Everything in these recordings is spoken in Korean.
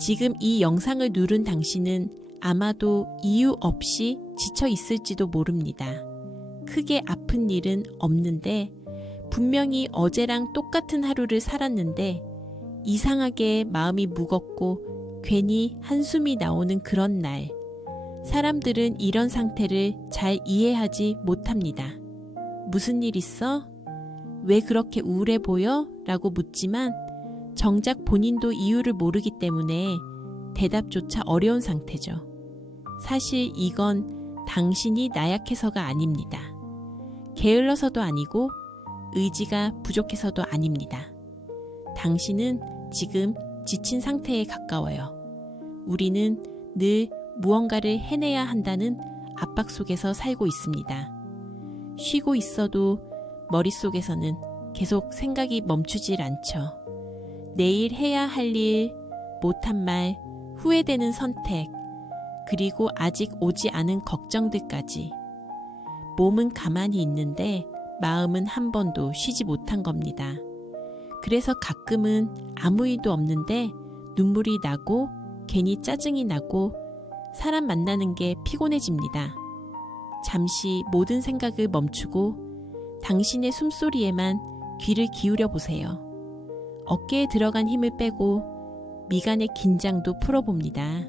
지금 이 영상을 누른 당신은 아마도 이유 없이 지쳐 있을지도 모릅니다. 크게 아픈 일은 없는데 분명히 어제랑 똑같은 하루를 살았는데 이상하게 마음이 무겁고 괜히 한숨이 나오는 그런 날. 사람들은 이런 상태를 잘 이해하지 못합니다. 무슨 일 있어? 왜 그렇게 우울해 보여? 라고 묻지만 정작 본인도 이유를 모르기 때문에 대답조차 어려운 상태죠. 사실 이건 당신이 나약해서가 아닙니다. 게을러서도 아니고 의지가 부족해서도 아닙니다. 당신은 지금 지친 상태에 가까워요. 우리는 늘 무언가를 해내야 한다는 압박 속에서 살고 있습니다. 쉬고 있어도 머릿속에서는 계속 생각이 멈추질 않죠. 내일 해야 할 일, 못한 말, 후회되는 선택, 그리고 아직 오지 않은 걱정들까지. 몸은 가만히 있는데 마음은 한 번도 쉬지 못한 겁니다. 그래서 가끔은 아무 일도 없는데 눈물이 나고 괜히 짜증이 나고 사람 만나는 게 피곤해집니다. 잠시 모든 생각을 멈추고 당신의 숨소리에만 귀를 기울여 보세요. 어깨에 들어간 힘을 빼고 미간의 긴장도 풀어봅니다.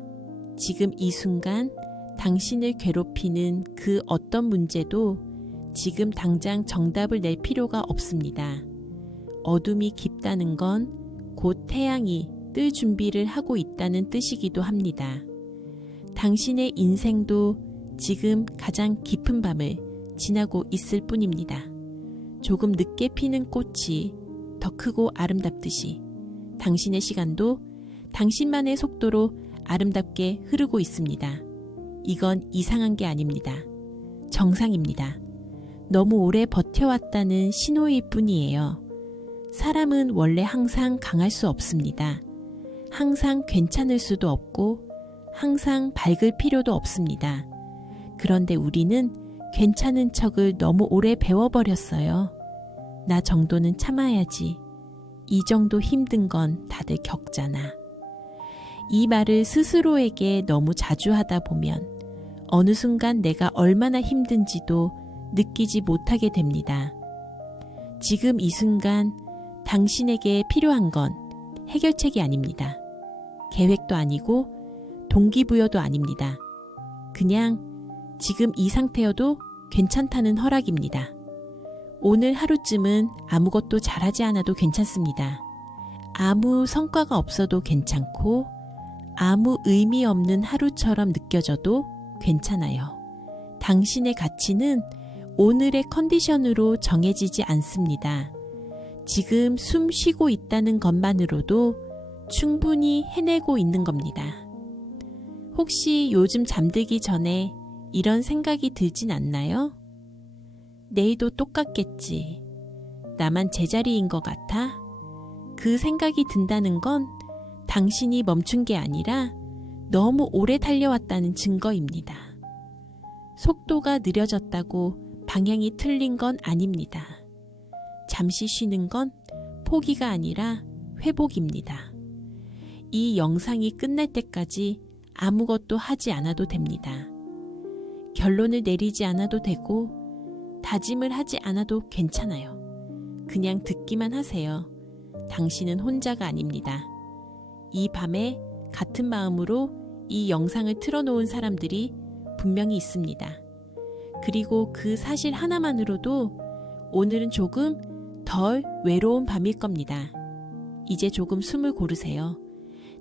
지금 이 순간 당신을 괴롭히는 그 어떤 문제도 지금 당장 정답을 낼 필요가 없습니다. 어둠이 깊다는 건 곧 태양이 뜰 준비를 하고 있다는 뜻이기도 합니다. 당신의 인생도 지금 가장 깊은 밤을 지나고 있을 뿐입니다. 조금 늦게 피는 꽃이 더 크고 아름답듯이 당신의 시간도 당신만의 속도로 아름답게 흐르고 있습니다. 이건 이상한 게 아닙니다. 정상입니다. 너무 오래 버텨왔다는 신호일 뿐이에요. 사람은 원래 항상 강할 수 없습니다. 항상 괜찮을 수도 없고 항상 밝을 필요도 없습니다. 그런데 우리는 괜찮은 척을 너무 오래 배워버렸어요. 나 정도는 참아야지. 이 정도 힘든 건 다들 겪잖아. 이 말을 스스로에게 너무 자주 하다 보면 어느 순간 내가 얼마나 힘든지도 느끼지 못하게 됩니다. 지금 이 순간 당신에게 필요한 건 해결책이 아닙니다. 계획도 아니고 동기부여도 아닙니다. 그냥 지금 이 상태여도 괜찮다는 허락입니다. 오늘 하루쯤은 아무것도 잘하지 않아도 괜찮습니다. 아무 성과가 없어도 괜찮고 아무 의미 없는 하루처럼 느껴져도 괜찮아요. 당신의 가치는 오늘의 컨디션으로 정해지지 않습니다. 지금 숨 쉬고 있다는 것만으로도 충분히 해내고 있는 겁니다. 혹시 요즘 잠들기 전에 이런 생각이 들진 않나요? 내일도 똑같겠지. 나만 제자리인 것 같아? 그 생각이 든다는 건 당신이 멈춘 게 아니라 너무 오래 달려왔다는 증거입니다. 속도가 느려졌다고 방향이 틀린 건 아닙니다. 잠시 쉬는 건 포기가 아니라 회복입니다. 이 영상이 끝날 때까지 아무것도 하지 않아도 됩니다. 결론을 내리지 않아도 되고 다짐을 하지 않아도 괜찮아요. 그냥 듣기만 하세요. 당신은 혼자가 아닙니다. 이 밤에 같은 마음으로 이 영상을 틀어놓은 사람들이 분명히 있습니다. 그리고 그 사실 하나만으로도 오늘은 조금 덜 외로운 밤일 겁니다. 이제 조금 숨을 고르세요.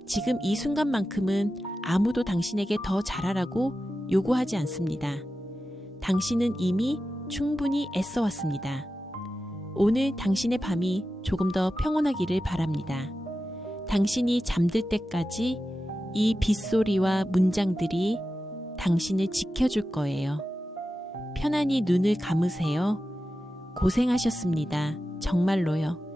지금 이 순간만큼은 아무도 당신에게 더 잘하라고 요구하지 않습니다. 당신은 이미 충분히 애써왔습니다. 오늘 당신의 밤이 조금 더 평온하기를 바랍니다. 당신이 잠들 때까지 이 빗소리와 문장들이 당신을 지켜줄 거예요. 편안히 눈을 감으세요. 고생하셨습니다. 정말로요.